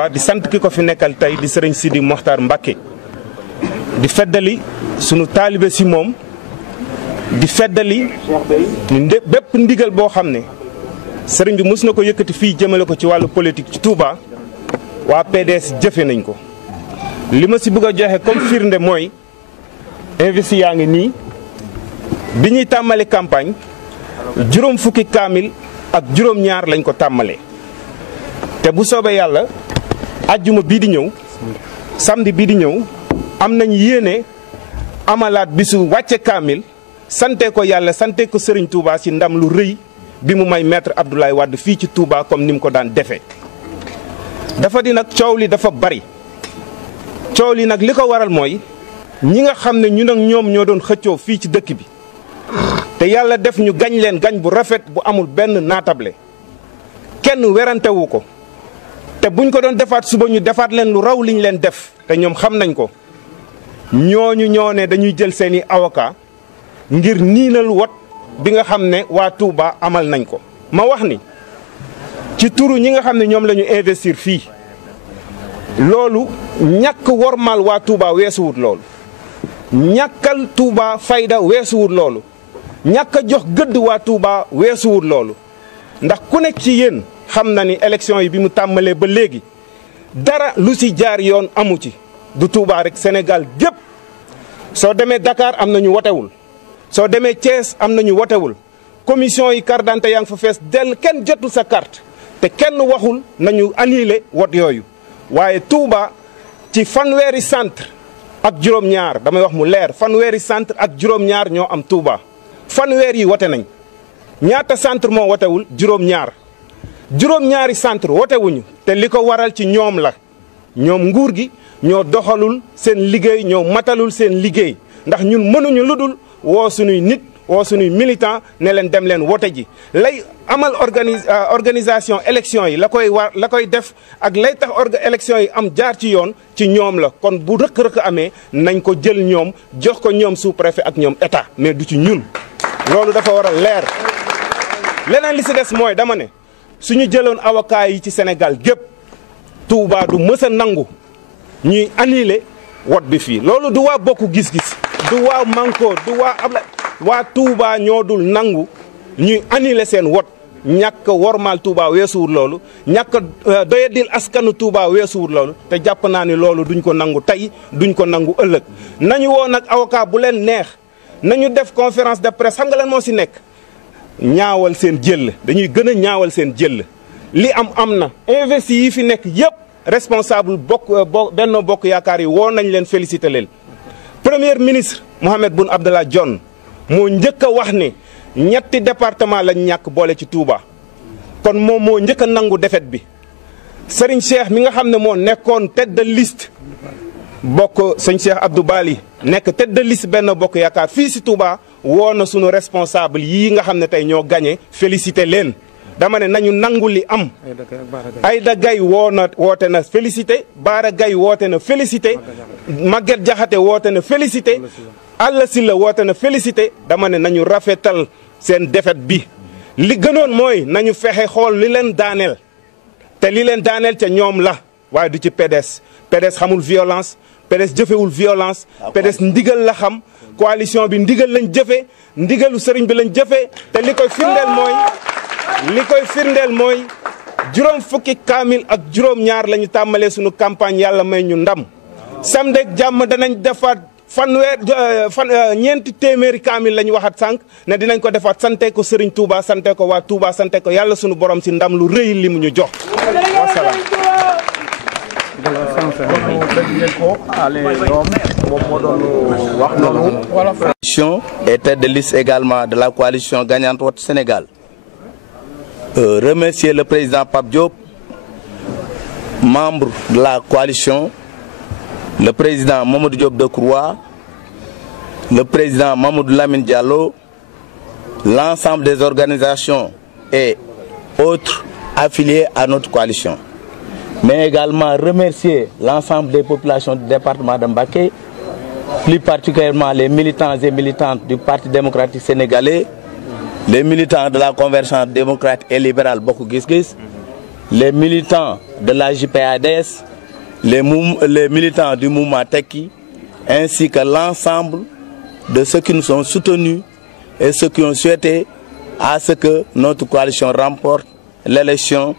Touba di sant ki ko fi nekkal tey di sëriñ Sidi Mokhtar Mbacké di feddali sunu taalibe si moom di feddali bépp ndigal boo xam ne sëriñ bi mës na ko yëkkati fii jëmale ko ci wàllu politique ci Touba waa PDS jëfe nañ ko. li ma si bëgg a joxe comme firnde mooy investi yaa ngi nii bi ñuy tàmmali campagne juróom fukki kaamil ak juróom-ñaar lañ ko tàmmalee te bu soobee yàlla ajjuma bii di ñëw samedi bii di ñëw am nañ yéene amalaat bisu wàcce kaamil sante ko yàlla sante ko Serigne Touba si ndam lu rëy bi mu may maître Abdoulaye Wade fii ci Touba comme ni mu ko daan defee. dafa di nag coow li dafa bari coow li nag li ko waral mooy ñi nga xam ne ñun ak ñoom ñoo doon xëccoo fii ci dëkk bi te yàlla def ñu gañ leen gañ bu rafet bu amul benn naatable kenn werantewu ko te buñ ko doon defaat suba ñu defaat leen lu raw liñ leen def te ñoom xam nañ ko ñooñu ñoo ne dañuy jël seeni avocat ngir niinal wot bi nga xam ne waa Touba amal nañ ko. ma wax ni ci turu ñi nga xam ne ñoom la ñu investir fii loolu ñàkk wormal waa Touba weesuwut loolu ñàkkal Touba fayda weesuwut loolu ñàkk a jox gëdd waa Touba weesuwut loolu ndax ku nekk ci yéen xam na ni élection yi bi mu tàmbalee ba léegi dara lu ci jaar yoon amu ci du Touba rek Sénégal gépp soo demee Dakar am na ñu wotewul soo demee Thiès am na ñu wotewul commission yi carte d'identité yaa ngi fa fees dell kenn jotul sa carte te kenn waxul nañu annulé wot yooyu waaye Touba ci fanweeri centre ak juróom-ñaar damay wax mu leer fanweeri centre ak juróom-ñaar ñoo am Touba fanweer yi wote nañ ñaata centre moo wotewul juróom-ñaar juróom-ñaari centre wotewuñu te li ko waral ci ñoom la ñoom nguur gi ñoo doxalul seen liggéey ñoo matalul seen liggéey ndax ñun mënuñu ludul woo suñuy nit woo suñuy militant ne leen dem leen wote ji lay amal organisation élection yi la koy def ak lay tax élection yi am jaar ci yoon ci ñoom la kon bu rëkk-rëkk amee nañ ko jël ñoom jox ko ñoom sous-préfet ak ñoom état mais du ci ñun loolu dafa war a leer leneen li si des mooy dama ne suñu jëloon avocat yi ci Sénégal gépp Touba du mës a nangu ñuy annuler wot bi fii loolu du waa bokk gis-gis du waa Manko du waa Abla waa Touba ñoo dul nangu ñuy annuler seen wot ñàkk wormaal Touba weesuwul loolu ñàkk doyadil askanu Touba weesuwul loolu te jàpp naa ni loolu duñ ko nangu tey duñ ko nangu ëllëg nañu woo nag avocat bu leen neex nañu def conférence de presse xam nga lan moo si nekk ñaawal seen jëll dañuy gën a ñaawal seen jëll li am na investi yi fi nekk yëpp responsable Benno Bokk Yaakaar yi woo nañ leen félicité leen premier ministre Mohamed Boun Abdallah Dionne moo njëkk a wax ne ñetti département lañ ñàkk boole ci Touba kon moom moo njëkk a nangu défaite bi Serigne Cheikh mi nga xam ne moo nekkoon tête de liste bokk sëñ Cheikh Abdou Bali nekk tête de liste Benno Bokk Yaakaar fii si Touba woo na sunu responsable yii nga xam ne tey ñoo gagné félicité leen dama ne nañu nangu li am Aïda Gaye woote na félicité Baara Gaye woote na félicité Maguette Diakhaté woote na félicité Alla Sylla woote na félicité dama ne nañu rafetal seen défaite bi li gënoon mooy nañu fexe xool li leen daaneel te li leen daaneel ca ñoom la waaye du ci PDS xamul violence PDS jëfewul violence PDS ndigal la xam coalition bi ndigal lañ jëfe ndigalu sëriñ bi lañ jëfe te li koy firndeel mooy juróom fukki kaamil ak juróom-ñaar la ñu tàmbalee suñu campagne yàlla may ñu ndam samedi ak jàmm danañ defaat ñeenti téeméeri kaamil la ñu waxat sànq ne dinañ ko defaat sante ko Serigne Touba sante ko waa Touba sante ko yàlla suñu borom si ndam lu rëy li mu ñu jox wasalaam. Coalition et tête de liste également de la coalition gagnante Wattu Sénégal. Remercier le président Pape Diop, membre de la coalition, le président Mamadou Diop Decroix, le président Mamadou Lamine Diallo, l'ensemble des organisations et autres affiliés à notre coalition. Mais également remercier l'ensemble des populations du département de Mbacké, plus particulièrement les militants et militantes du Parti démocratique sénégalais, les militants de la Convergence démocrate et libérale Bokk Gis Gis, les militants de la JPADS, les militants du mouvement Tekki, ainsi que l'ensemble de ceux qui nous ont soutenus et ceux qui ont souhaité à ce que notre coalition remporte l'élection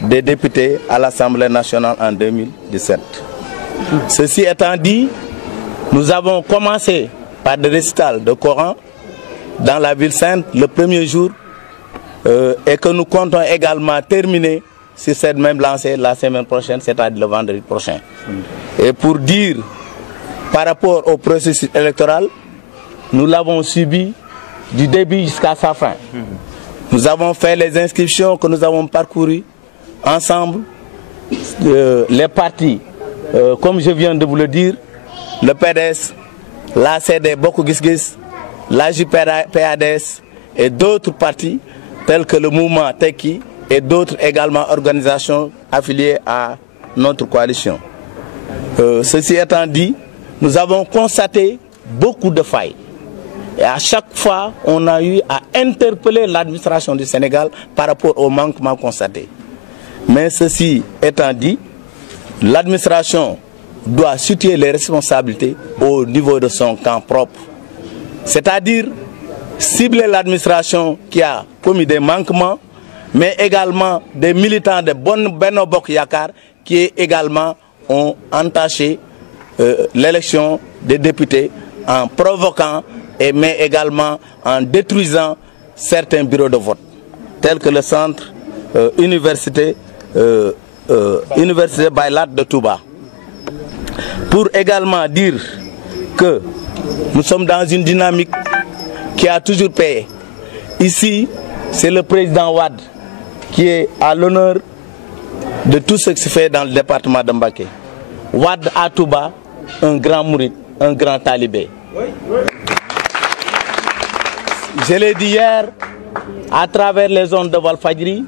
des députés à l'Assemblée nationale en 2017. Ceci étant dit, nous avons commencé par des récitals de Coran dans la ville sainte le premier jour et que nous comptons également terminer sur cette même lancée la semaine prochaine, c'est-à-dire le vendredi prochain. Et pour dire, par rapport au processus électoral, nous l'avons subi du début jusqu'à sa fin. Nous avons fait les inscriptions que nous avons parcourues ensemble, les partis, comme je viens de vous le dire, le PDS, l'ACD Bokk Gis Gis, la JPADS et d'autres partis tels que le mouvement Tekki et d'autres également organisations affiliées à notre coalition. Ceci étant dit, nous avons constaté beaucoup de failles. Et à chaque fois, on a eu à interpeller l'administration du Sénégal par rapport aux manquements constatés. Mais ceci étant dit, l'administration doit situer les responsabilités au niveau de son camp propre. C'est-à-dire cibler l'administration qui a commis des manquements, mais également des militants de Benno Bokk Yakaar qui également ont entaché l'élection des députés en provoquant mais également en détruisant certains bureaux de vote, tels que le centre université Baylat de Touba. Pour également dire que nous sommes dans une dynamique qui a toujours payé. Ici, c'est le président Wade qui est à l'honneur de tout ce qui se fait dans le département de Mbacké. Wade à Touba, un grand mouride, un grand talibé. Je l'ai dit hier, à travers les ondes de Walfadjri,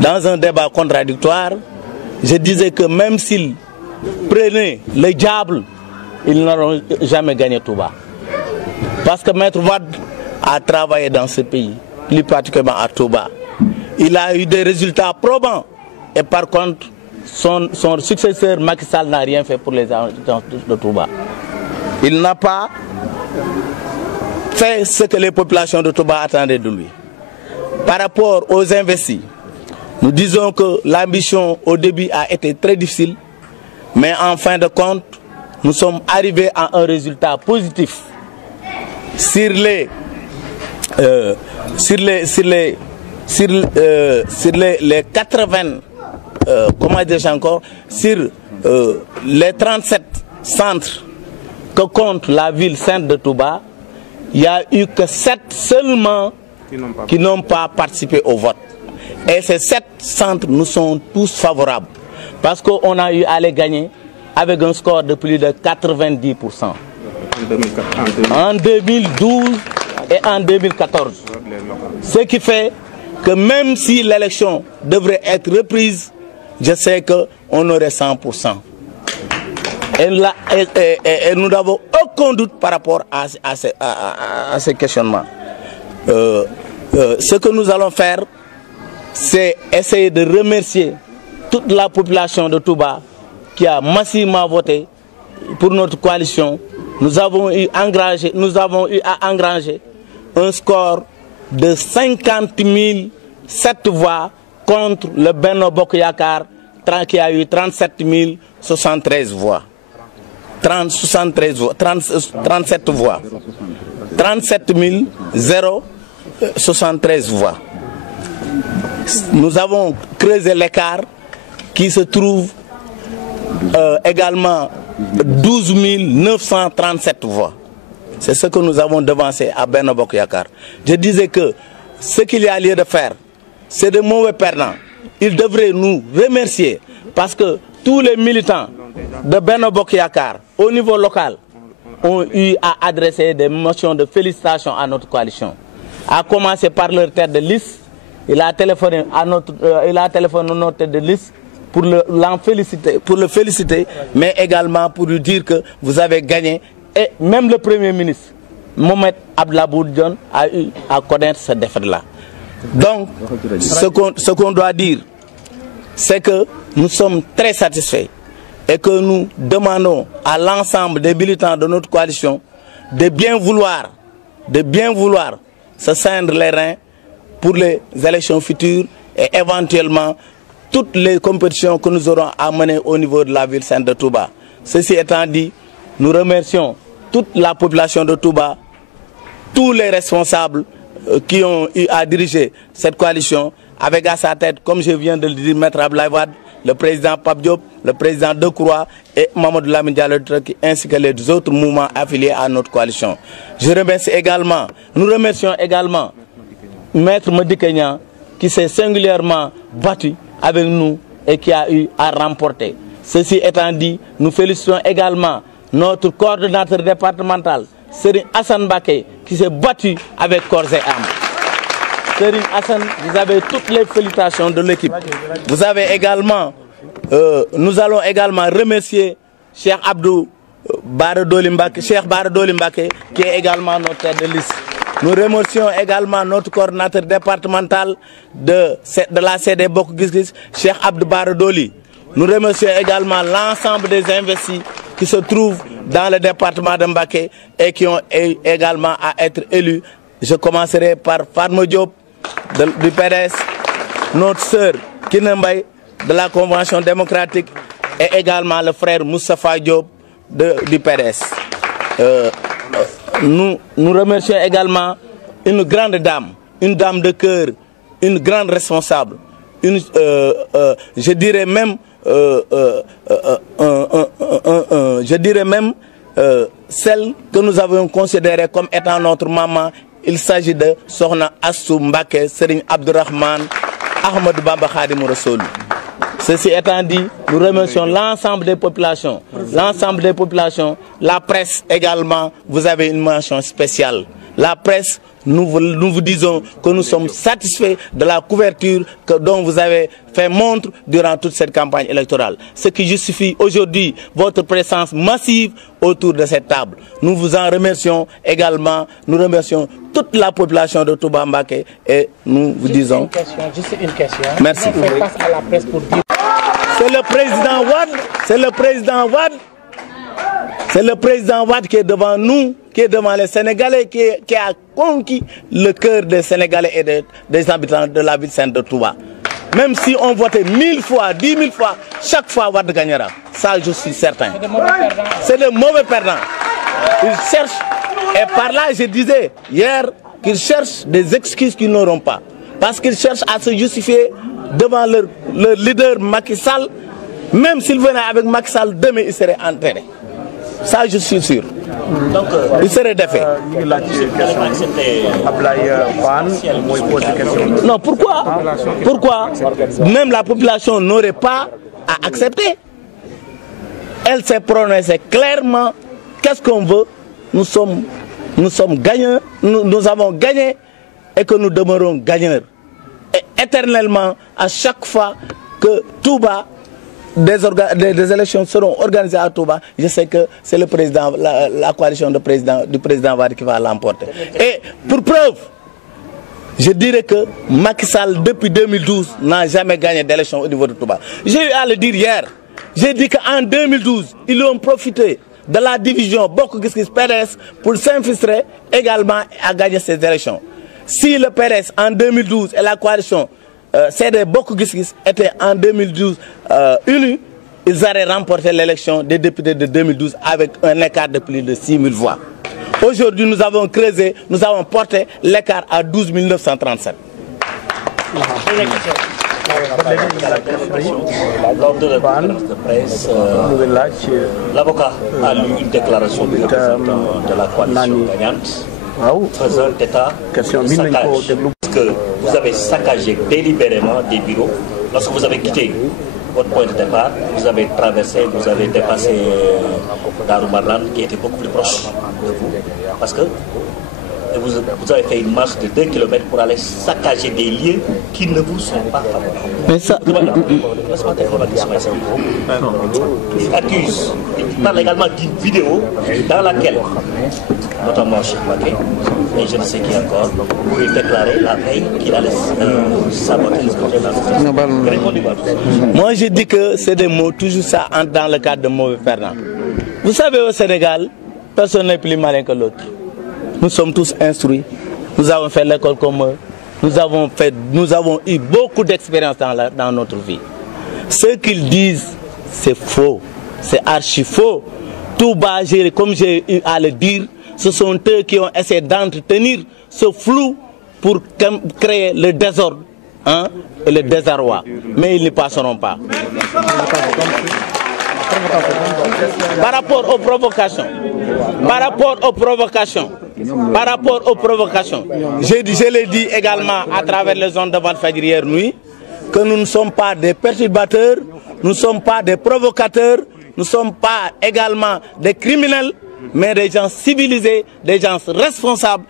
dans un débat contradictoire, je disais que même s'ils prenaient le diable, ils n'auront jamais gagné Touba. Parce que Maître Wade a travaillé dans ce pays, plus particulièrement à Touba. Il a eu des résultats probants. Et par contre, son successeur Macky Sall n'a rien fait pour les habitants de Touba. Il n'a pas fait ce que les populations de Touba attendaient de lui. Par rapport aux investis, nous disons que l'ambition au début a été très difficile, mais en fin de compte, nous sommes arrivés à un résultat positif. Sur les 80, comment dirais-je encore, sur les 37 centres que compte la ville sainte de Touba, il n'y a eu que 7 seulement qui n'ont pas participé au vote. Et ces 7 centres nous sont tous favorables parce qu'on a eu à les gagner avec un score de plus de 90%. En 2012 et en 2014. Ce qui fait que même si l'élection devrait être reprise, je sais qu'on aurait 100%. Et nous n'avons aucun doute par rapport à ces questionnements. Ce que nous allons faire, c'est essayer de remercier toute la population de Touba qui a massivement voté pour notre coalition. Nous avons eu à engranger un score de 50 007 voix contre le Benno Bokk Yakaar qui a eu 37 073 voix. 37 voix. 37 073 voix. Nous avons creusé l'écart qui se trouve également 12 937 voix. C'est ce que nous avons devancé à Benno Bokk Yakaar. Je disais que ce qu'il y a lieu de faire, c'est de mauvais perdants. Ils devraient nous remercier parce que tous les militants de Benno Bokk Yakaar au niveau local ont eu à adresser des motions de félicitations à notre coalition. À commencer par leur tête de liste, il a téléphoné à notre tête de liste pour le féliciter, mais également pour lui dire que vous avez gagné. Et même le Premier ministre, Mohamed Abdallah Boun Dionne, a eu à connaître cette défaite-là. Donc, ce qu'on doit dire c'est que nous sommes très satisfaits et que nous demandons à l'ensemble des militants de notre coalition de bien vouloir se ceindre les reins pour les élections futures et éventuellement toutes les compétitions que nous aurons à mener au niveau de la ville sainte de Touba. Ceci étant dit, nous remercions toute la population de Touba, tous les responsables qui ont eu à diriger cette coalition, avec à sa tête, comme je viens de le dire, Maître Abdoulaye Wade, le président Pape Diop, le président Decroix et Mamadou Lamine Diallo, ainsi que les autres mouvements affiliés à notre coalition. Je remercie également, nous remercions également Maître Madické Niang qui s'est singulièrement battu avec nous et qui a eu à remporter. Ceci étant dit, nous félicitons également notre coordonnateur départemental, Serigne Assane Mbacké, qui s'est battu avec corps et âme. Serigne Assane, vous avez toutes les félicitations de l'équipe. Vous avez également, nous allons également remercier Cheikh Abdou Bara Dolly Mbacké, Cheikh Bara Dolly Mbacké, qui est également notre tête de liste. Nous remercions également notre coordinateur départemental de la CD Bokk Gis Gis, Cheikh Abdou Bara Dolly. Nous remercions également l'ensemble des investis qui se trouvent dans le département de Mbacké et qui ont également à être élus. Je commencerai par Fatma Diop du PDS, notre sœur Kiné Mbaye de la Convention démocratique et également le frère Moustapha Diop du PDS. Nous remercions également une grande dame, une dame de cœur, une grande responsable, je dirais même celle que nous avons considérée comme étant notre maman. Il s'agit de Sokhna Astou Mbacké Serigne Abdourahmane Ahmadou Bamba Khadimou Rassoul. Ceci étant dit, nous remercions l'ensemble des populations. L'ensemble des populations, la presse également, vous avez une mention spéciale. La presse, nous vous disons que nous sommes satisfaits de la couverture dont vous avez fait montre durant toute cette campagne électorale. Ce qui justifie aujourd'hui votre présence massive autour de cette table. Nous vous en remercions également. Nous remercions toute la population de Touba Mbacké et nous vous disons... Juste une question. Merci. On fait face à la presse pour dire... C'est le président Wade qui est devant nous, qui est devant les Sénégalais, qui a conquis le cœur des Sénégalais et des habitants de la ville sainte de Touba. Même si on votait 1000 fois, 10 000 fois, chaque fois Wade gagnera. Ça, je suis certain. C'est de mauvais perdants. Ils cherchent, et par là, je disais hier, qu'ils cherchent des excuses qu'ils n'auront pas. Parce qu'ils cherchent à se justifier devant leur leader Macky Sall. Même s'ils venaient avec Macky Sall, demain, ils seraient enterrés. Ça, je suis sûr. Donc, il serait défait. Non, pourquoi même la population n'aurait pas à accepter? Elle s'est prononcée clairement. Qu'est-ce qu'on veut? Nous sommes gagnants, nous avons gagné et que nous demeurons gagneurs. Et éternellement, à chaque fois que Touba, des élections seront organisées à Touba, je sais que c'est le président, la coalition du président Wade qui va l'emporter. Et pour preuve, je dirais que Macky Sall, depuis 2012, n'a jamais gagné d'élection au niveau de Touba. J'ai eu à le dire hier. J'ai dit qu'en 2012, ils ont profité de la division Bokk Gis Gis PDS pour s'infiltrer également à gagner ces élections. Si le PDS en 2012 et la coalition CD Bokk Gis Gis étaient en 2012 unis, ils auraient remporté l'élection des députés de 2012 avec un écart de plus de 6 000 voix. Aujourd'hui, nous avons creusé, nous avons porté l'écart à 12 937. Lors de la conférence de presse, l'avocat a lu une déclaration du représentant de la coalition gagnante faisant état de saccage. Parce que vous avez saccagé délibérément des bureaux. Lorsque vous avez quitté votre point de départ, vous avez traversé, vous avez dépassé Darou Marnane qui était beaucoup plus proche de vous. Parce que et vous avez fait une marche de 2 km pour aller saccager des lieux qui ne vous sont pas favorables. Mais ça... Il accuse, il parle également d'une vidéo dans laquelle, notamment Cheikh Mbacké, et je ne sais qui encore, où il déclarait la veille qu'il allait saboter le scrutin national. Moi je dis que c'est des mots, toujours ça entre dans le cadre de mauvais perdants. Vous savez, au Sénégal, personne n'est plus malin que l'autre. Nous sommes tous instruits, nous avons fait l'école comme eux, nous avons eu beaucoup d'expérience dans notre vie. Ce qu'ils disent, c'est faux, c'est archi faux. Tout bas, comme j'ai eu à le dire, ce sont eux qui ont essayé d'entretenir ce flou pour créer le désordre et le désarroi. Mais ils n'y passeront pas. Par rapport aux provocations, je l'ai dit également à travers les ondes de Walfadjri hier nuit, que nous ne sommes pas des perturbateurs, nous ne sommes pas des provocateurs, nous ne sommes pas également des criminels, mais des gens civilisés, des gens responsables.